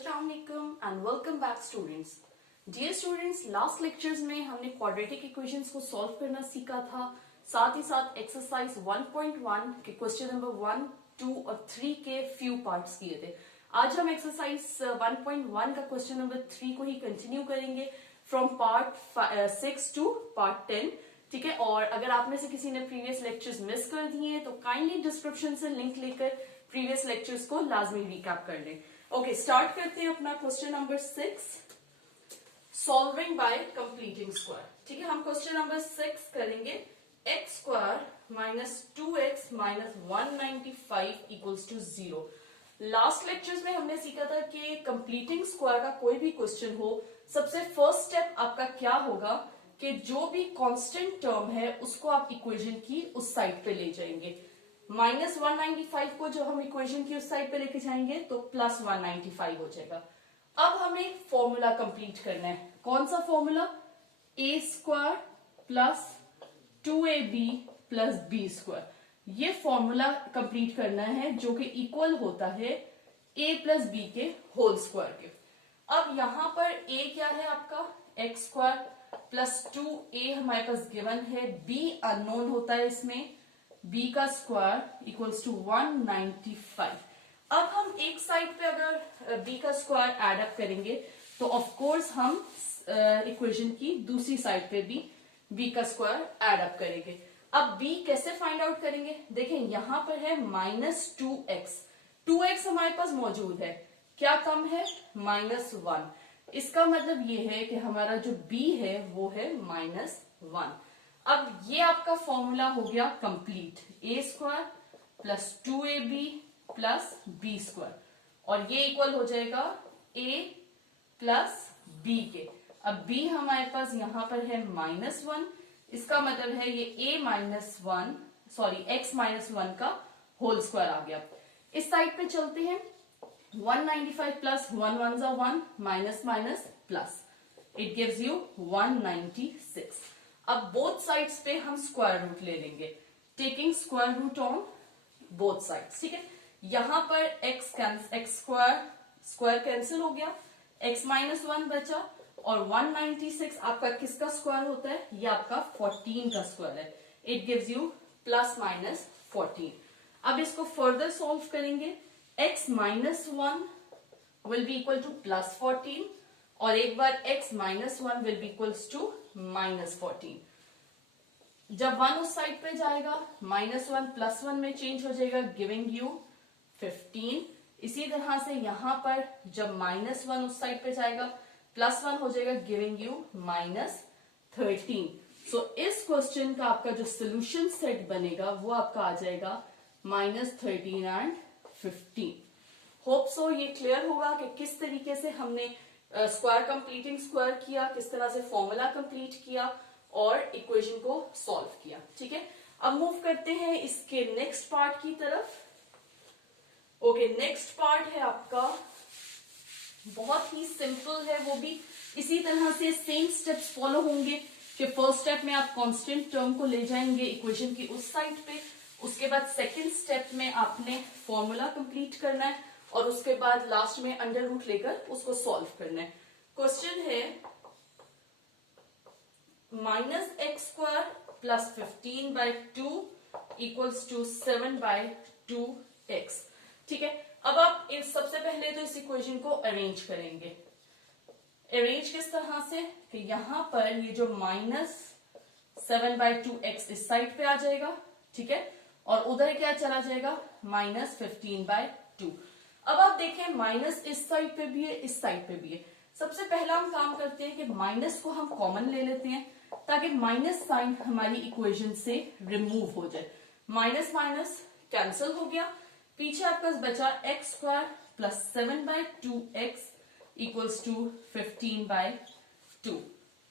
अस्सलाम वालेकुम and welcome back students. Dear students, last lectures में हमने क्वाड्रेटिक इक्वेशंस को सॉल्व करना सीखा था। साथ ही साथ एक्सरसाइज 1.1 के क्वेश्चन नंबर 1, 2 और 3 के फ्यू पार्ट्स किए थे। आज हम एक्सरसाइज 1.1 का क्वेश्चन नंबर 3 को ही कंटिन्यू करेंगे फ्रॉम पार्ट 6 टू पार्ट 10। ठीक है, और अगर आप में से किसी ने प्रीवियस लेक्चर्स मिस कर दिए हैं तो काइंडली डिस्क्रिप्शन से लिंक लेकर प्रीवियस लेक्चर्स को लाजमी रिकैप कर लें। ओके, स्टार्ट करते हैं अपना question number 6, solving by completing square. ठीक है, हम क्वेश्चन नंबर 6 करेंगे x square minus 2x minus 195 equals to 0। Last lectures में हमने सीखा था कि कंप्लीटिंग स्क्वायर का कोई भी क्वेश्चन हो, सबसे फर्स्ट स्टेप आपका क्या होगा कि जो भी कांस्टेंट टर्म है उसको आप इक्वेशन की उस साइड पे ले जाएंगे। माइनस 195 को जब हम इक्वेशन की उस साइड पे लेके जाएंगे तो प्लस 195 हो जाएगा। अब हमें फॉर्मूला कंप्लीट करना है। कौन सा formula? A square plus 2ab plus B square. ये फॉर्मूला कंप्लीट करना है जो कि इक्वल होता है a प्लस बी के होल स्क्वायर के। अब यहां पर a क्या है आपका? एक्स स्क्वायर प्लस 2a हमारे पास गिवन है, b अननोन होता है इसमें, b का स्क्वायर इक्वल्स टू 195। अब हम एक साइड पे अगर b का स्क्वायर एड अप करेंगे तो ऑफ कोर्स हम इक्वेशन की दूसरी साइड पे भी b का स्क्वायर एड अप करेंगे। अब b कैसे फाइंड आउट करेंगे? देखें यहां पर है माइनस 2x हमारे पास मौजूद है, क्या कम है? -1। इसका मतलब ये है कि हमारा जो b है वो है -1। अब ये आपका फॉर्मूला हो गया complete, A square plus 2ab plus B square, और ये इक्वल हो जाएगा a प्लस b के। अब b हमारे पास यहां पर है -1, इसका मतलब है ये x माइनस 1 का होल स्क्वायर आ गया। इस साइड पे चलते हैं, 195 प्लस 1 1 जा 1 minus minus plus, it gives you 196। अब बोथ साइड्स पे हम स्क्वायर रूट ले लेंगे, taking square root on both sides. ठीक है, यहां पर एक्स स्क्वायर कैंसिल हो गया, x माइनस 1 बचा, और 196 आपका किसका स्क्वायर होता है? ये आपका 14 का स्क्वायर है, it gives you plus minus 14। अब इसको फर्दर सॉल्व करेंगे, x minus 1 will be equal to plus 14, और एक बार x minus 1 will be equals to -14। जब 1 उस साइड पे जाएगा, -1 प्लस 1 में चेंज हो जाएगा, गिविंग यू 15। इसी तरह से यहां पर जब -1 उस साइड पे जाएगा, +1 हो जाएगा, गिविंग यू -13। सो इस क्वेश्चन का आपका जो सोल्यूशन सेट बनेगा वो आपका आ जाएगा -13 एंड 15। होप सो ये क्लियर होगा कि किस तरीके से हमने स्क्वायर कंप्लीटिंग स्क्वायर किया, किस तरह से फॉर्मूला कंप्लीट किया और इक्वेशन को सॉल्व किया। ठीक है, अब मूव करते हैं इसके नेक्स्ट पार्ट की तरफ। ओके, नेक्स्ट पार्ट है आपका, बहुत ही सिंपल है, वो भी इसी तरह से सेम स्टेप्स फॉलो होंगे कि फर्स्ट स्टेप में आप कांस्टेंट टर्म को ले जाएंगे इक्वेशन की उस साइड पे, उसके बाद सेकंड स्टेप में आपने फॉर्मूला कंप्लीट करना है, और उसके बाद लास्ट में अंडर रूट लेकर उसको सॉल्व करना है। क्वेश्चन है -x square plus 15/2 equals to 7/2x। ठीक है, अब आप सबसे पहले तो इस इक्वेशन को अरेंज करेंगे। अरेंज किस तरह से कि यहां पर ये जो -7/2x इस साइड पे आ जाएगा, ठीक है, और उधर क्या चला जाएगा? -15/2। अब आप देखें माइनस इस साइड पे भी है, इस साइड पे भी है। सबसे पहला हम काम करते हैं कि माइनस को हम कॉमन ले लेते हैं ताकि माइनस साइन हमारी इक्वेशन से रिमूव हो जाए। माइनस माइनस कैंसिल हो गया, पीछे आपका बचा x square plus 7/2x equals to 15/2।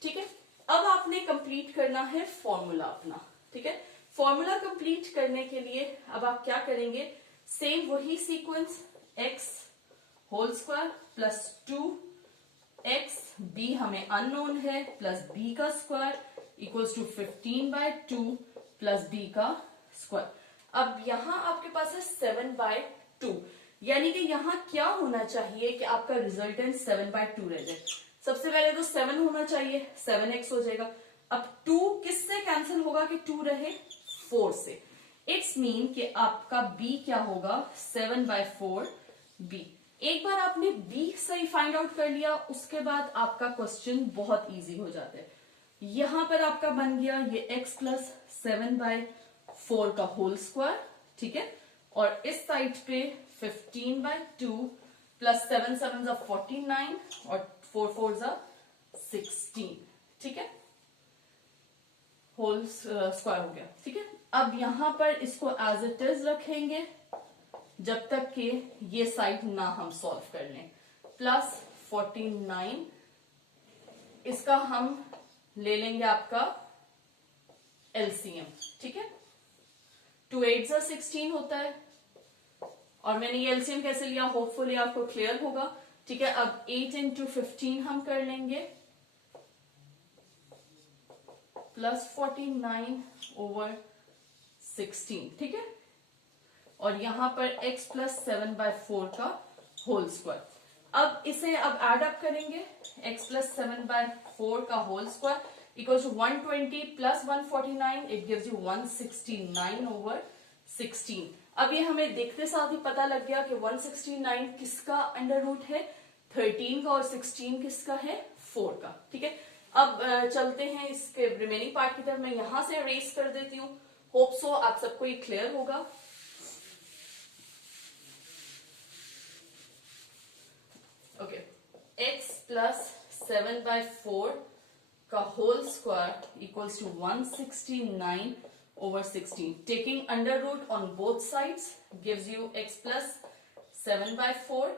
ठीक है, अब आपने कंप्लीट करना है फॉर्मूला अपना। ठीक है, फॉर्मूला कंप्लीट करने के लिए अब आप क्या करेंगे? सेम वही sequence, x whole square plus 2x, b हमें अननोन है, प्लस b का square equals to 15/2 plus b का स्क्वायर। अब यहां आपके पास है 7/2। यानी कि यहाँ क्या होना चाहिए कि आपका रिजल्टेंट 7/2 रह जाए। सबसे पहले तो 7 होना चाहिए, 7x हो जाएगा। अब 2 किससे कैंसिल होगा कि 2 रहे, 4 से। इट्स मीन कि आपका b क्या होगा, 7/4 b। एक बार आपने b सही फाइंड आउट कर लिया, उसके बाद आपका क्वेश्चन बहुत इजी हो जाता है। यहां पर आपका बन गया ये x प्लस 7/4 का होल स्क्वायर, ठीक है। और इस साइड पे 15/2 प्लस 7 7 49 और 4 4 16, ठीक है, होल स्क्वायर हो गया, ठीक है। अब यहां पर इसको एज इट इज रखेंगे जब तक कि ये साइड ना हम सॉल्व कर लें। प्लस 49, इसका हम ले लेंगे आपका एलसीएम, ठीक है। 2 8 16 होता है, और मैंने ये एलसीएम कैसे लिया, होपफुली आपको क्लियर होगा, ठीक है। अब 8 इंटू 15 हम कर लेंगे, प्लस 49/16, ठीक है। और यहां पर x प्लस 7/4 का होल स्क्वायर। अब इसे अब एड अप करेंगे, x प्लस 7/4 का whole square equal to 120 plus 149, it gives you 169/16। अब ये हमें देखते साथ ही पता लग गया कि 169 किसका अंडर रूट है, 13 का, और 16 किसका है, 4 का, ठीक है। अब चलते हैं इसके रिमेनिंग पार्ट की तरफ। मैं यहां से अरेज कर देती हूँ, होप सो आप सबको ये क्लियर होगा। ओके, x प्लस 7/4 का whole square equals to 169/16। Taking under root on both sides gives you x plus 7/4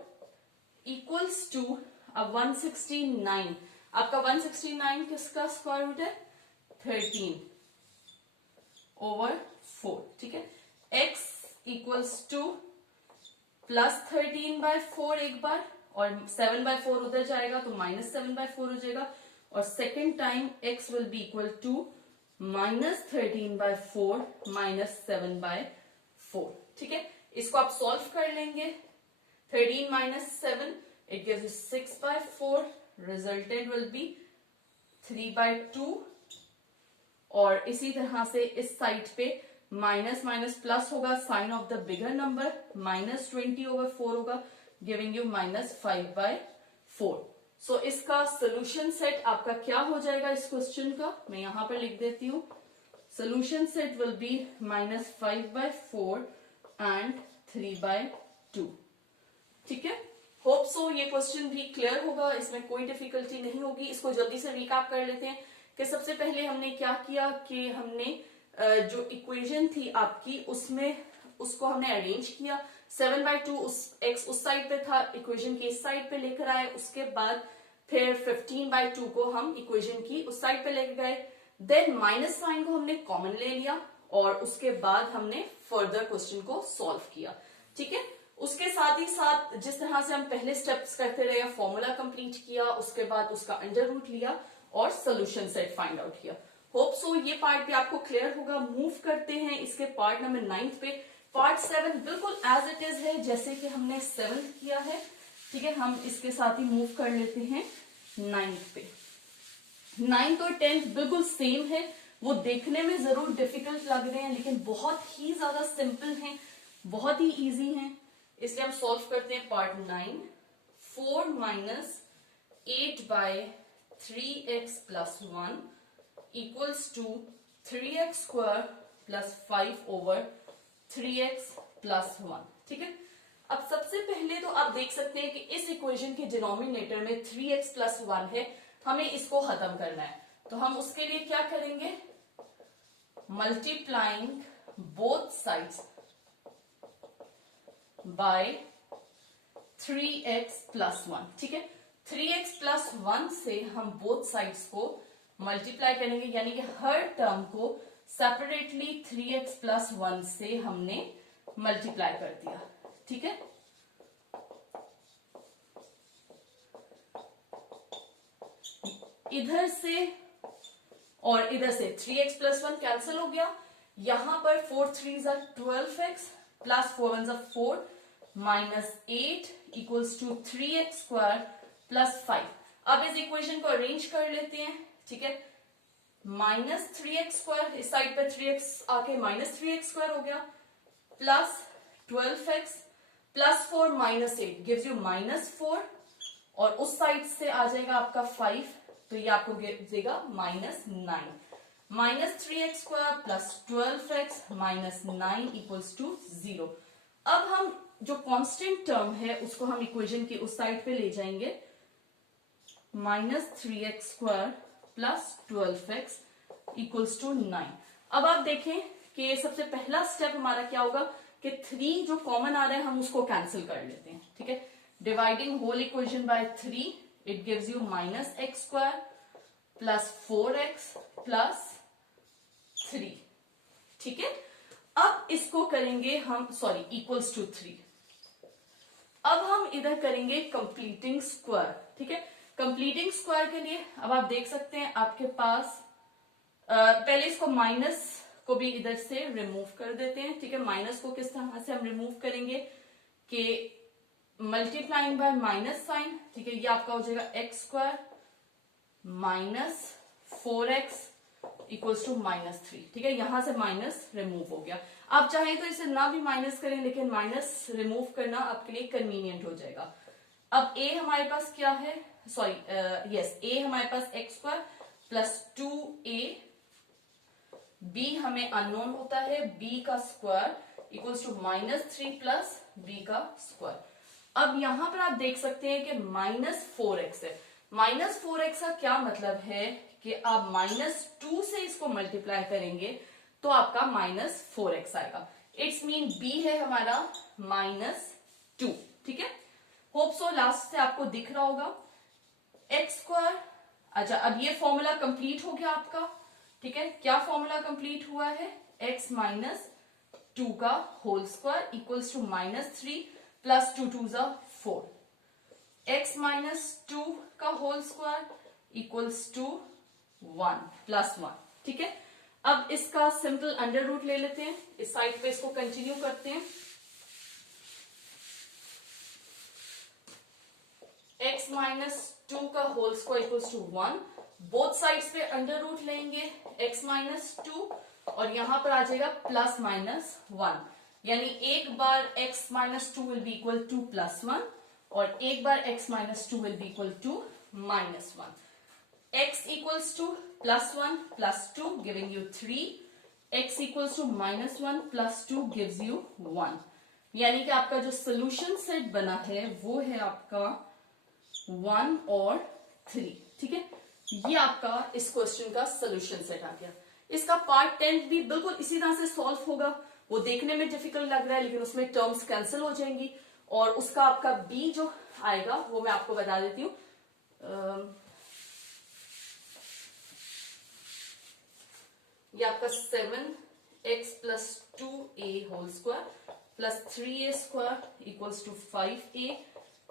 equals to, अब 169, आपका 169 किसका स्क्वायर रूट है, 13/4, ठीक है। x इक्वल्स टू प्लस 13/4 एक बार, और 7/4 उधर जाएगा तो -7/4 हो जाएगा, और second time x will be equal to -13/4 -7/4, ठीक है। इसको आप सॉल्व कर लेंगे, 13 minus 7, it gives you 6/4, resultant will be 3/2, और इसी तरह से इस साइड पे माइनस माइनस प्लस होगा, sign of the bigger number, -20/4 होगा, गिविंग यू -5/4। सो इसका सोल्यूशन सेट आपका क्या हो जाएगा इस क्वेश्चन का, मैं यहां पर लिख देती हूँ। Solution set will be -5/4 and 3/2, ठीक है। होप सो ये क्वेश्चन भी क्लियर होगा, इसमें कोई डिफिकल्टी नहीं होगी। इसको जल्दी से रिकैप कर लेते हैं कि सबसे पहले हमने क्या किया कि हमने जो इक्वेशन थी आपकी उसमें उसको हमने अरेंज किया। 7/2 x उस साइड पे था, इक्वेशन की इस साइड पे लेकर आए। उसके बाद फिर 15/2 को हम इक्वेशन की उस साइड पे लेकर गए। देन माइनस साइन को हमने कॉमन ले लिया, और उसके बाद हमने फर्दर क्वेश्चन को सॉल्व किया, ठीक है। उसके साथ ही साथ जिस तरह से हम पहले स्टेप्स करते रहे, फॉर्मूला कंप्लीट किया, उसके बाद उसका अंडर रूट लिया और सोल्यूशन सेट फाइंड आउट किया। होप सो ये पार्ट भी आपको क्लियर होगा। मूव करते हैं इसके पार्ट नंबर 9 पे। पार्ट 7 बिल्कुल एज इट इज है जैसे कि हमने 7th किया है, ठीक है। हम इसके साथ ही मूव कर लेते हैं 9th पे। 9th और 10th बिल्कुल सेम है, वो देखने में जरूर डिफिकल्ट लग रहे हैं लेकिन बहुत ही ज्यादा सिंपल हैं, बहुत ही इजी हैं, इसलिए हम सॉल्व करते हैं part 9। 4 minus 8/3x plus 1 equals to 3x square plus 5/3x plus 1, ठीक है। अब सबसे पहले तो आप देख सकते हैं कि इस इक्वेशन के डिनोमिनेटर में 3x plus 1 है, हमें इसको खत्म करना है। तो हम उसके लिए क्या करेंगे, multiplying both sides by 3x plus 1, ठीक है। 3x plus 1 से हम बोथ साइड्स को मल्टीप्लाई करेंगे, यानी कि हर टर्म को सेपरेटली 3x plus 1 से हमने मल्टीप्लाई कर दिया, ठीक है। इधर से और इधर से 3x plus 1 कैंसिल हो गया, यहां पर 4 3s are 12x plus 4 1s are 4 -8 equals to 3x² plus 5। अब इस इक्वेशन को अरेंज कर लेते हैं, ठीक है। -3x² इस साइड पे 3x आके -3x² हो गया, plus 12x plus 4 -8 gives you -4, और उस साइड से आ जाएगा आपका 5, तो ये आपको देगा -9। -3x² plus 12x -9 equals to 0। अब हम जो कांस्टेंट टर्म है उसको हम इक्वेशन की उस साइड पे ले जाएंगे, -3x² plus 12x equals to 9। अब आप देखें कि सबसे पहला स्टेप हमारा क्या होगा कि 3 जो कॉमन आ रहा है हम उसको कैंसिल कर लेते हैं, ठीक है। Dividing whole equation by 3 it gives you -x² plus 4x plus 3, ठीक है। अब इसको करेंगे हम, सॉरी, इक्वल्स टू 3। अब हम इधर करेंगे कंप्लीटिंग स्क्वायर, ठीक है। कंप्लीटिंग स्क्वायर के लिए अब आप देख सकते हैं आपके पास पहले इसको माइनस को भी इधर से रिमूव कर देते हैं, ठीक है। माइनस को किस तरह से हम रिमूव करेंगे कि मल्टीप्लाइंग बाय माइनस साइन, ठीक है। ये आपका हो जाएगा x² minus 4x equals to -3, ठीक है। यहां से माइनस रिमूव हो गया। आप चाहें तो इसे ना भी माइनस करें, लेकिन माइनस रिमूव करना आपके लिए कन्वीनियंट हो जाएगा। अब a हमारे पास क्या है, सॉरी यस, a हमारे पास x² प्लस 2a, b हमें अननोन होता है, b का square equals to -3 plus b का स्क्वायर। अब यहां पर आप देख सकते हैं कि -4x है। -4x का क्या मतलब है कि आप -2 से इसको मल्टीप्लाई करेंगे तो आपका -4x आएगा। इट्स मीन b है हमारा -2, ठीक है। होप सो लास्ट से आपको दिख रहा होगा। x², अच्छा, अब ये फॉर्मूला कंप्लीट हो गया आपका, ठीक है। क्या फॉर्मूला कंप्लीट हुआ है, x - 2 का whole square equals to -3 plus 2 2 ज़ा 4, x - 2 का whole square equals to 1 plus 1, ठीक है। अब इसका सिंपल अंडर रूट ले लेते हैं, इस साइड पे इसको कंटिन्यू करते हैं। x - 2 का whole square equals to 1, both sides पे अंडर रूट लेंगे x - 2, और यहां पर आ जाएगा प्लस -1, यानी एक बार x - 2 will be equal to +1 और एक बार x - 2 will be equal to -1। x equals to +1 plus 2 giving you 3, x equals to -1 plus 2 gives you 1, यानी कि आपका जो सोल्यूशन सेट बना है वो है आपका 1 और 3, ठीक है। ये आपका इस क्वेश्चन का सोल्यूशन सेट आ गया। इसका पार्ट 10 भी बिल्कुल इसी तरह से सॉल्व होगा। वो देखने में डिफिकल्ट लग रहा है, लेकिन उसमें टर्म्स कैंसिल हो जाएंगी, और उसका आपका b जो आएगा वो मैं आपको बता देती हूँ। ये आपका 7x plus 2a whole square plus 3a² equals to 5a,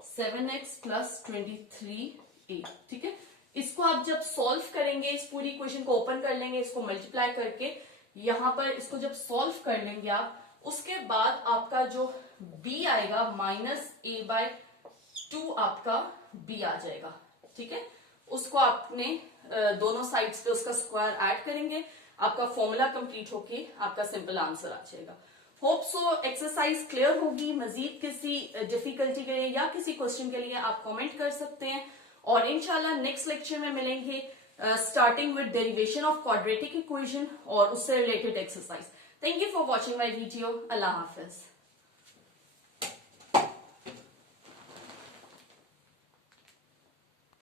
7x plus 23a, ठीक है। इसको आप जब सॉल्व करेंगे, इस पूरी इक्वेशन को ओपन कर लेंगे, इसको मल्टीप्लाई करके यहां पर इसको जब सॉल्व कर लेंगे आप, उसके बाद आपका जो b आएगा -a/2 आपका b आ जाएगा, ठीक है। उसको आपने दोनों साइड्स पे उसका स्क्वायर ऐड करेंगे, आपका फॉर्मूला कंप्लीट होके आपका सिंपल आंसर आ जाएगा। होप सो एक्सरसाइज क्लियर होगी। मजीद किसी डिफिकल्टी के लिए या किसी क्वेश्चन के लिए आप कमेंट कर सकते हैं, और इंशाल्लाह नेक्स्ट लेक्चर में मिलेंगे starting with derivation of quadratic equation और उससे related exercise. Thank you for watching my video. Allah Hafiz.